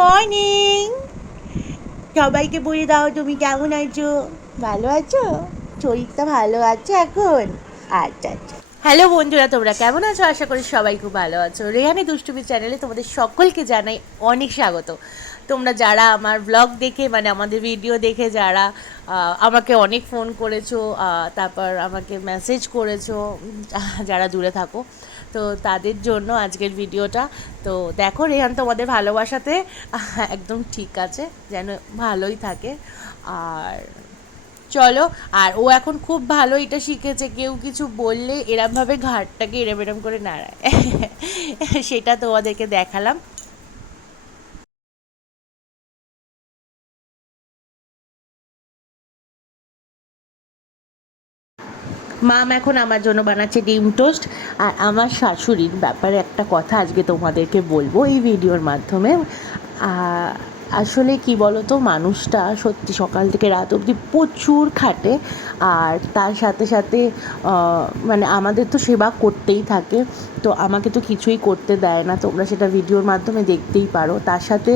Morning, সবাইকে বলে দাও তুমি কেমন আছো? ভালো আছো? শরীরটা ভালো আছে এখন? আচ্ছা আচ্ছা। হ্যালো বন্ধুরা, তোমরা কেমন আছো? আশা করি সবাই খুব ভালো আছো। রেহানি দুষ্টুমি চ্যানেলে তোমাদের সকলকে জানাই অনেক স্বাগত। তোমরা যারা আমার ব্লগ দেখে, মানে আমাদের ভিডিও দেখে যারা আমাকে অনেক ফোন করেছো, তারপর আমাকে মেসেজ করেছো, যারা দূরে থাকো, তো তাদের জন্য আজকের ভিডিওটা। তো দেখো, রেহান তোমাদের ভালোবাসাতে একদম ঠিক আছে, যেন ভালোই থাকে। আর চলো, আর ও এখন খুব ভালো এটা শিখেছে, কেউ কিছু বললে এরমভাবে ঘাটটাকে এরম এরম করে নাড়ায়। সেটা তোমাদেরকে দেখালাম। মাম এখন আমার জন্য বানাচ্ছে ডিম টোস্ট। আর আমার শাশুড়ির ব্যাপারে একটা কথা আজকে তোমাদেরকে বলবো এই ভিডিওর মাধ্যমে। আসলে কি বলো তো, মানুষটা সত্যি সকাল থেকে রাত অবধি প্রচুর খাটে, আর তার সাথে সাথে মানে আমাদের তো সেবা করতেই থাকে। তো আমাকে তো কিছুই করতে দেয় না, তোমরা সেটা ভিডিওর মাধ্যমে দেখতেই পারো। তার সাথে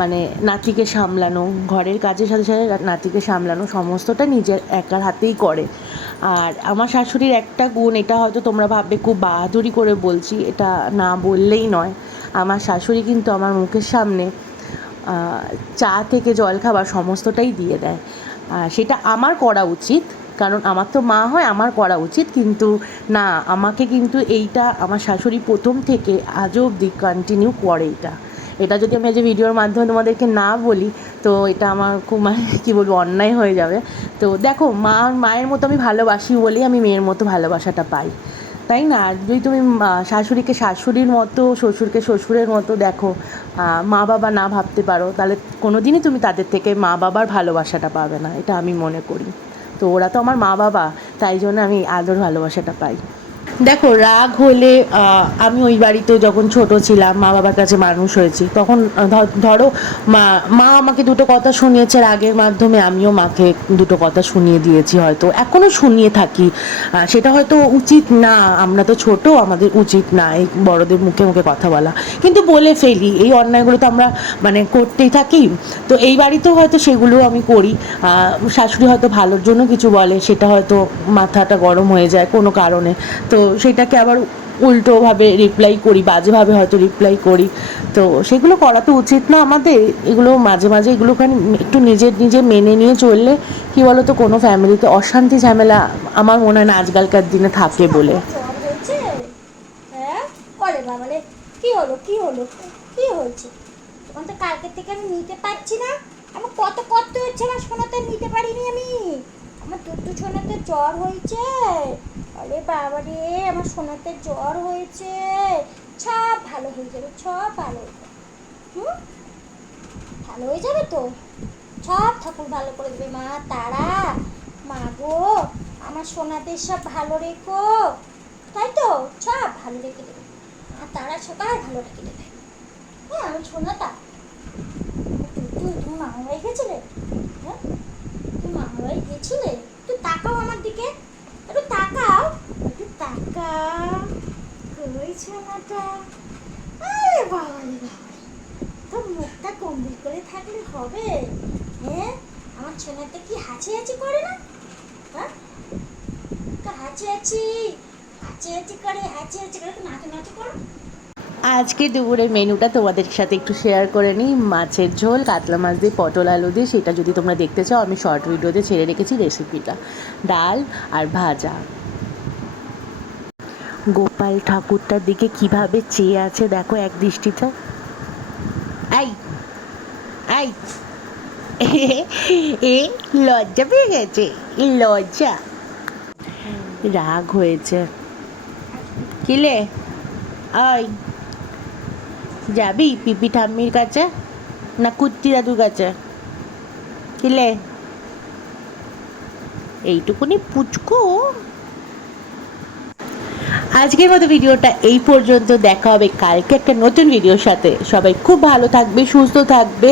মানে নাতিকে সামলানো, ঘরের কাজের সাথে সাথে নাতিকে সামলানো, সমস্তটা নিজের একার হাতেই করে। আর আমার শাশুড়ির একটা গুণ, এটা হয়তো তোমরা ভাববে খুব বাহাদুরি করে বলছি, এটা না বললেই নয়। আমার শাশুড়ি কিন্তু আমার মুখের সামনে চা থেকে জলখাবার সমস্তটাই দিয়ে দেয়। সেটা আমার করা উচিত, কারণ আমার তো মা হয়, আমার করা উচিত, কিন্তু না, আমাকে কিন্তু এইটা আমার শাশুড়ি প্রথম থেকে আজও অবধি কন্টিনিউ করে। এটা যদি আমি আজ ভিডিওর মাধ্যমে তোমাদেরকে না বলি, তো এটা আমার খুব, মানে কী বলবো, অন্যায় হয়ে যাবে। তো দেখো, মায়ের মতো আমি ভালোবাসি বলেই আমি মেয়ের মতো ভালোবাসাটা পাই, তাই না? আর যদি তুমি শাশুড়িকে শাশুড়ির মতো, শ্বশুরকে শ্বশুরের মতো দেখো, মা বাবা না ভাবতে পারো, তাহলে কোনো দিনই তুমি তাদের থেকে মা বাবার ভালোবাসাটা পাবে না, এটা আমি মনে করি। তো ওরা তো আমার মা বাবা, তাই জন্য আমি আদর ভালোবাসাটা পাই। দেখো, রাগ হলে, আমি ওই বাড়িতে যখন ছোট ছিলাম, মা বাবার কাছে মানুষ হয়েছি, তখন ধরো মা মা আমাকে দুটো কথা শুনিয়েছে রাগের মাধ্যমে, আমিও মাকে দুটো কথা শুনিয়ে দিয়েছি, হয়তো এখনও শুনিয়ে থাকি। সেটা হয়তো উচিত না, আমরা তো ছোট, আমাদের উচিত না এই বড়দের মুখে মুখে কথা বলা, কিন্তু বলে ফেলি। এই অন্যায়গুলো তো আমরা মানে করতেই থাকি। তো এই বাড়িতেও হয়তো সেগুলো আমি করি। শাশুড়ি হয়তো ভালোর জন্য কিছু বলে, সেটা হয়তো মাথাটা গরম হয়ে যায় কোনো কারণে, তো সেটাকে আবার উল্টোভাবে রিপ্লাই করি, বাজেভাবে হয়তো রিপ্লাই করি। তো সেগুলো করা তো উচিত না আমাদের। এগুলো মাঝে মাঝে এগুলোখানে একটু নিজে মেনে নিয়ে চললে, কী বলো তো, কোনো ফ্যামিলিতে অশান্তি ঝামেলা আমার মনে হয় না আজকালকার দিনে থাকে বলে। জ্বর হয়েছে? হ্যাঁ, ওরে বাবারে, কি হলো কি হলো, কি হয়েছে? তখন তো কালকের থেকে আমি নিতে পারছি না। আমার কত কত হচ্ছে, আমার সোনাতে নিতে পারিনি আমি। আমার দুটো সোনাতে জ্বর হয়েছে। আরে বাবারে, আমার সোনাতে জ্বর হয়েছে। সব ভালো হয়ে যাবে, সব ভালো হয়ে যাবে। হুম, ভালো হয়ে যাবে তো। সব ঠাকুর ভালো করে দেবে, মা তারা। মা গো, আমার সোনাদের সব ভালো রেখো, তাই তো? সব ভালো রেখে দেবে, মা তারা সবাই ভালো রেখে দেবে। হ্যাঁ, আমার সোনাটা। তুমি মামা বাড়ি গেছিলে? হ্যাঁ, তুমি মামা বাড়ি গেছিলে? একটু তাকাও আমার দিকে, একটু তাকাও, একটু তাকাও। কই সোনাটা? আরে বাবা রে বাবা, তোর মুখটা গম্ভীর করে থাকলে হবে? হ্যাঁ, আমার ছোনাতে কি হাঁচি হাঁচি করে না? হ্যাঁ, তো হাঁচি হাঁচি হাঁচি হাঁচি করে, হাঁচি হাঁচি করে, তো নাচু নাচু করো। আজকে দুপুরের মেনুটা তোমাদের সাথে একটু শেয়ার করে নিই। মাছের ঝোল, কাতলা মাছ দিয়ে, পটল আলু দিয়ে, সেটা যদি তোমরা দেখতে চাও আমি শর্ট ভিডিওতে ছেড়ে রেখেছি রেসিপিটা। ডাল আর ভাজা। গোপাল ঠাকুরটার দিকে কিভাবে চেয়ে আছে দেখো এক দৃষ্টিতে। এই এই এ লজ্জা পেয়ে গেছে, লজ্জা, রাগ হয়েছে। কিলে, আয়, যাবি পিপি ঠাম্মির কাছে না কুত্তি দাদুর কাছে? কিলে, এইটুকুনি পুচকু। আজকের মতো ভিডিওটা এই পর্যন্ত, দেখা হবে কালকে একটা নতুন ভিডিওর সাথে। সবাই খুব ভালো থাকবে, সুস্থ থাকবে,